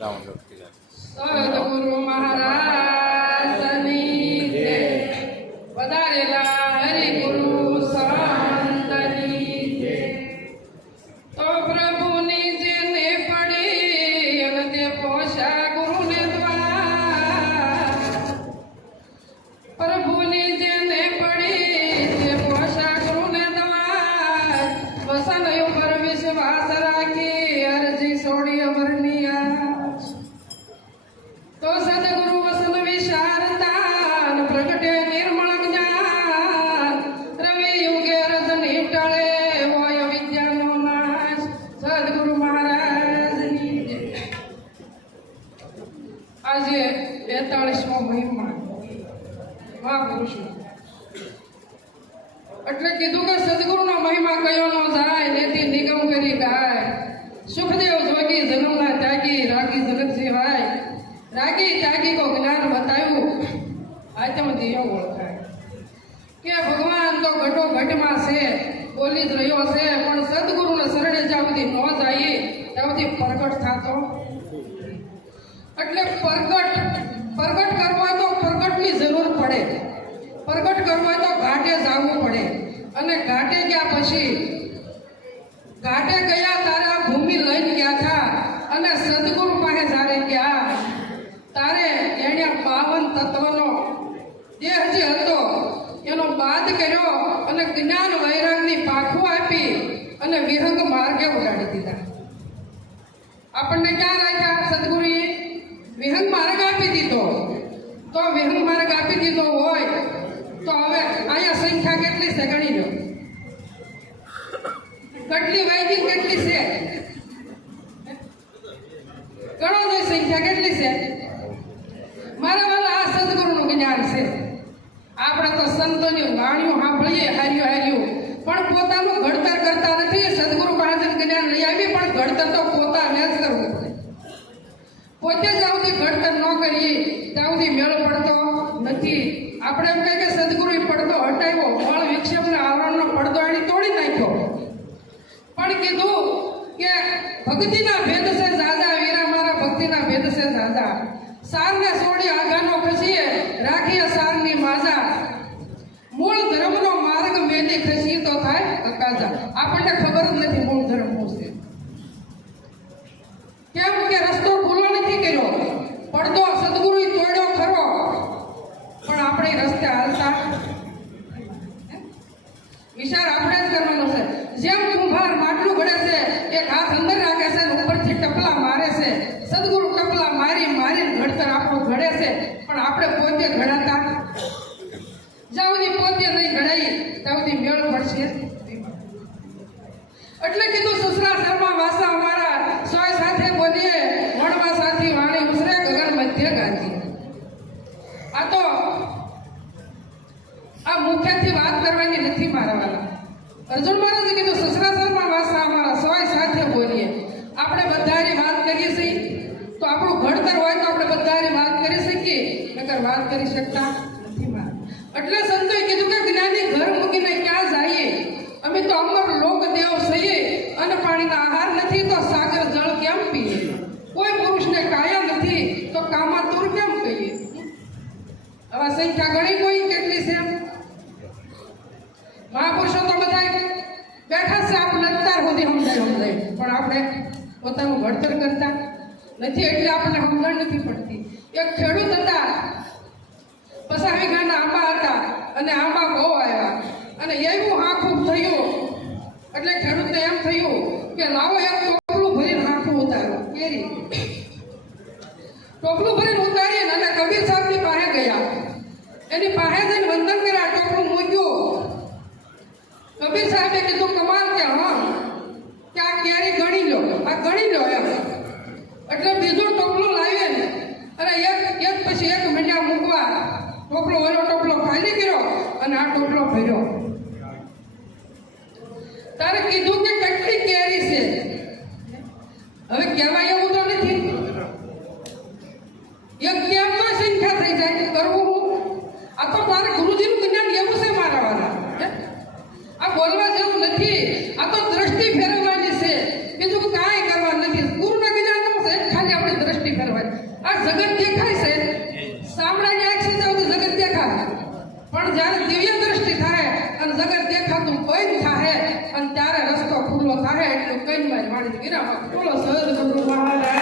Download किया। સદગુરુ મહારાજની જય. વધારેલા હરિગુરુ સંતની જય. તો પ્રભુની જેને પડી અને તે પોષા ગુરુને દ્વાર. પ્રભુની જેને પડી તે પોષા ગુરુને દ્વાર. વસન ઉપર વિશ્વાસ રાખી અરજી છોડી અમરની આશ. તો સદગુરુ વસન વિશારદાન પ્રગટે નિર્મળ જ્ઞાન. રવિ યુગે રજની ટળે હોય વિદ્યાનો નાશ. સદગુરુ મહારાજની જય. આજે 42મો મહિમા મહાપુરુષનો. એટલે કીધું કે સદગુરુનો મહિમા કયો ન જાય તેથી નિગમ કરી ગાય. સુખદેવ જોગી જન્મના ત્યાગી રાગી જગત સિવાય. રાગી ત્યાગી કો જ્ઞાન બતાવ્યું આત્મ દિયો ઓળખાય. કે ભગવાન તો ઘટો ઘટમાં છે બોલી જ રહ્યો છે, પણ સદગુરુને શરણે જ્યાં સુધી ન જઈએ ત્યાં સુધી પ્રગટ થતો. એટલે પ્રગટ કરવો હોય તો પ્રગટની જરૂર પડે. પ્રગટ કરવો હોય તો ઘાટે જવું પડે. અને ઘાટે ગયા પછી ઘાટે ગયા તારા ભૂમિ લઈને ગયા હતા અને સદગુરુ પાસે જ્યારે ગયા તારે એને 52 તત્વનો દેહ જે હતો એનો બાદ કર્યો અને જ્ઞાન વૈરાગની પાખું આપી અને વિહંગ માર્ગે ઉડાડી દીધા. આપણને ક્યાં રાખ્યા સદગુરુએ? વિહંગ માર્ગ આપી દીધો. તો વિહંગ માર્ગ આપી દીધો હોય તો હવે અહીંયા સંખ્યા કેટલી છે ગણી લો. કેટલી વૈદિક કેટલી છે ગણો તો સંખ્યા કેટલી છે. મારા વાલા આ સદગુરુનું જ્ઞાન છે. આપણે તો સંતોની વાણીઓ સાંભળીએ હાર્યું પણ પોતાનું ઘડતર કરતા નથી. સદગુરુ પાસેથી જ્ઞાન લઈ આવી પણ ઘડતર તો પોતાને જ કરવું પડે. પોતે જ આવતી ઘડતર ન કરીએ ત્યાં સુધી મેળ પડતો નથી. આપણે એમ કહીએ કે સદગુરુએ પડદો હટાવ્યો, ફળ વિક્ષેપના આવરણનો પડદો એની તોડી નાખ્યો. પણ કીધું કે ભક્તિના ભેદ છે દાદા, વીરા મારા ભક્તિના ભેદ છે દાદા. સારને છોડી આગાનો ખસીએ રાખીએ સારની માજા. મૂળ ધર્મનો માર્ગ મેલી ખસી તો થાય અકાજા. આપણને ખબર જ નથી મૂળ ધર્મ શું છે. કેમ કે રસ્તો ભૂલો નથી કર્યો, પડદો સદગુરુએ તોડ્યો ખરો, પણ આપણે રસ્તે હાલતા વિચાર આપણે જ કરવાનો છે. જેમ કુંભાર માટલું ઘડે છે, એક હાથ અંદર રાખે છે અને ઉપરથી ટપલા મારે છે. સદગુરુ ટપલા મારી ઘડતર આપણું ઘડે છે, પણ આપણે પોતે ઘડાતા. જ્યાં સુધી પોતે નહીં ઘડાઈ ત્યાં સુધી મેળ પડશે. એટલે કીધું સસરા શર્મા વાસા અમારા સોય સાથે બોલીએ વણવા સાથી વાણી ઉસરે ગગન મધ્ય ગાંધી. આ તો આ મુખ્યથી વાત કરવાની નથી મારા વાલા. અર્જુન મહારાજે કીધું સસરા શર્મા વાસા અમારા સોય સાથે બોલીએ. આપણે બધાની વાત કરીએ છીએ તો આપણું ઘડતર હોય તો આપણે બધાની વાત કરી શકીએ, નકર વાત કરી શકતા નથી મારા. એટલે સંતોએ કીધું કે જ્ઞાની ઘર મૂકીને ક્યાં જઈએ? અમે તો અમર લોક દેવ છીએ અને પાણીના આહાર નથી તો સાગર જળ કેમ પીએ? કોઈ પુરુષને કાયા નથી તો કામાતુર કેમ કહીએ? હવે સંખ્યા ગણી કોઈ કેટલી છે? મહાપુરુષો તો બધા બેઠા છે. આપણે અત્યાર સુધી સમજાય પણ આપણે પોતાનું ઘડતર કરતા નથી એટલે આપણને સમજણ નથી પડતી. એક ખેડૂત હતા, 50 વીઘાના આંબા હતા અને આંબા બહુ આવ્યા અને એવું હાંખું થયું એટલે ખેડૂતને એમ થયું કે લાવો એક ટોપલું ભરીને હાંખું ઉતારો કેરી. ટોપલું ભરીને ઉતારીને અને કબીર સાહેબની પાસે ગયા. એની પાસે જઈને વંદન કર્યા, ટોપલું મૂક્યું. કબીર સાહેબે કીધું કમાલ કે હા કે આ કેરી ગણી લો, આ ગણી લો એમ. એટલે બીજું ટોપલું લાવીએ ને અને એક પછી એક મીંડા મૂકવા ટોપલો ઓલો ટોપલો ખાલી કર્યો અને આ ટોપલો ભર્યો. તારે કીધું કે કેટલી કેરી છે. હવે કહેવાય એવું તો નથી. એક કેમ તો સંખ્યા થઈ જાય કરવું હું? આ તો મારા ગુરુજીનું જ્ઞાન એવું છે મારા વાળા. આ બોલવા જેવું નથી. આ તો દ્રષ્ટિ ફેરવવાની છે, બીજું કાંઈ કરવા નથી. ગુરુના જ્ઞાન છે ખાલી આપણે દ્રષ્ટિ જગત દેખાય છે, સાંભળાની આંખથી જાવ તો જગત દેખાય, પણ જ્યારે દિવ્ય દ્રષ્ટિ થાય અને જગત દેખાતું બંધ થાય અને ત્યારે રસ્તો ખુલ્લો થાય એટલે કઈ મારી વાણી વિરામ બોલો સદગુરુ મહારાજ